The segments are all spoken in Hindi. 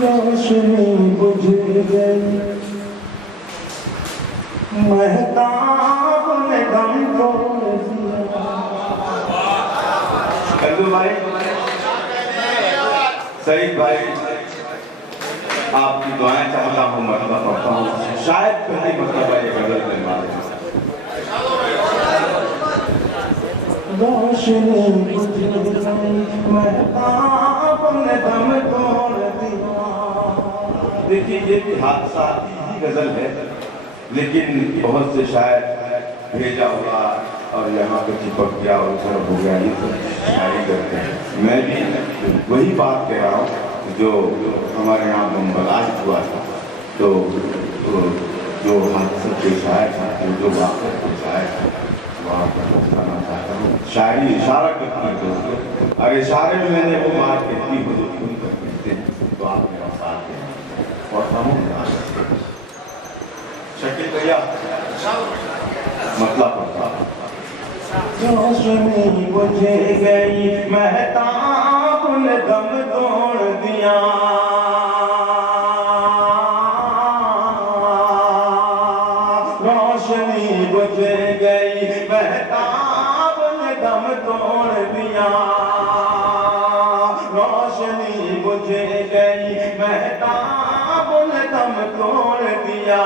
रोशनी बुझ गई महताब ने दम तोड़ दिया। कल्लू भाई, सईद भाई, आपकी दुआएं चाहता हूँ, मरतबा पढ़ता हूँ, शायद पहली मरतबा ये गलत में मारे। रोशनी बुझ गई महताब ने दम तोड़ दिया। देखिए ये भी हादसाती ही गजल है, लेकिन बहुत से शायर भेजा हुआ और यहाँ पे चिपक गया और उधर हो गया, ये सब शायरी करते हैं। मैं भी वही बात कह रहा हूँ जो हमारे यहाँ बमबलास्ट हुआ था। तो जो हादसे के शायर था, जो वाक़े के शायर था, वहाँ पर बताना चाहता हूँ। शायरी इशारा करती है दोस्तों, और इशारे में मैंने वो बात कहती हूँ जो सुन कर कहते हैं, तो आप मेरा साथ दें। पढ़ता हूँ शकील भैया, मतलब पढ़ता हूँ। रोशनी बुझ गई महताब ने दम तोड़ दिया। रोशनी बुझ गई महताब ने दम तोड़ दिया। रोशनी बुझ गई महताब ने दम तोड़ दिया।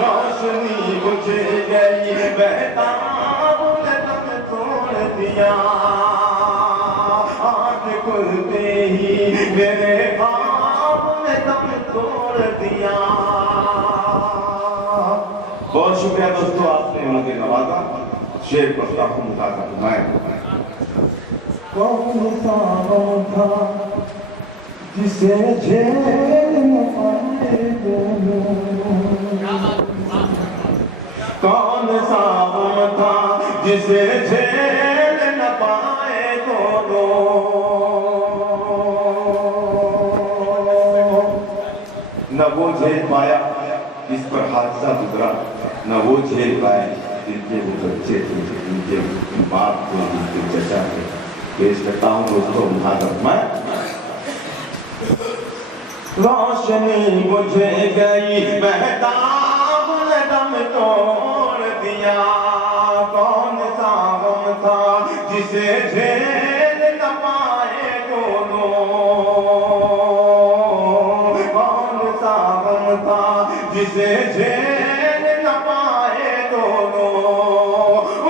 रोशनी बुझ गई महताब ने दम तोड़ दिया। आँख खुलते ही मेरे ख्वाब ने दम तोड़ दिया। बहुत शुक्रिया दोस्तों, आपने मुझे नवाजा। शेर पढ़ता हूँ मुताबिक मैं। कौन सा गम था जिसे झेल न पाए दोनों। कौन सा गम था जिसे झेल न पाए दोनों। न वो झेल पाया जिस पर हादसा गुजरा, न वो झेल पाए जिनके वो बच्चे थे, जिनके बाप थे, जिनके चचा थे। पेश करता हूँ दोस्तों मुताबिक मैं। रोशनी बुझ गई महताब ने दम तोड़ दिया। कौन सा गम था जिसे झेल न पाए दोनों। कौन सा गम था जिसे झेल न पाए दोनों।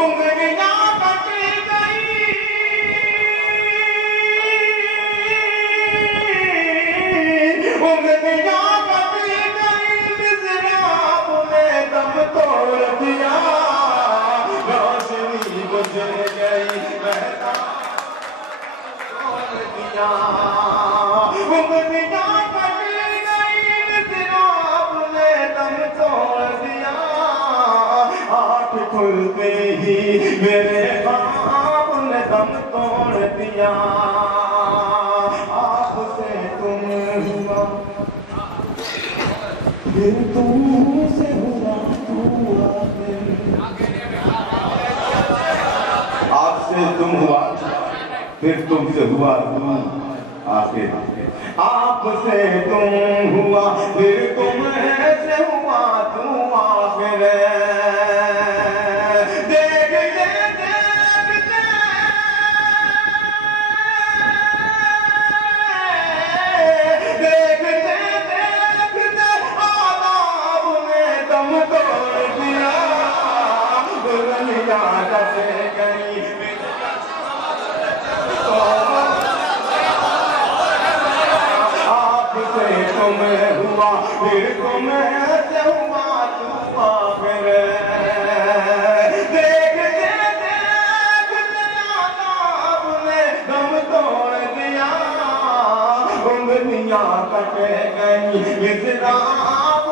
उंगलियां कट गई, उंगलियां कट गई, मिज़राब ने दम तोड़ दिया। रोशनी बुझ गई महताब तोड़ दिया। उंगलियां कट गई, मिज़राब ने दम तोड़ दिया। आँख खुलते ही मेरे ख्वाब ने दम तोड़ दिया। आपसे तुम हुआ फिर तुमसे हुआ तू आपसे तुम हुआ फिर तुमसे हुआ तू आखिर। आपसे तुम हुआ फिर तुमसे हुआ तू आखिर। देखते देखते देखते देखते आदाब ने दम तोड़ दिया। दुनिया कट गई आपसे तुम हुआ फिर तुमसे हुआ तू आखिर। देखते देखते आदाब ने दम तोड़ दिया। उंगलियां कट गई, मिज़राब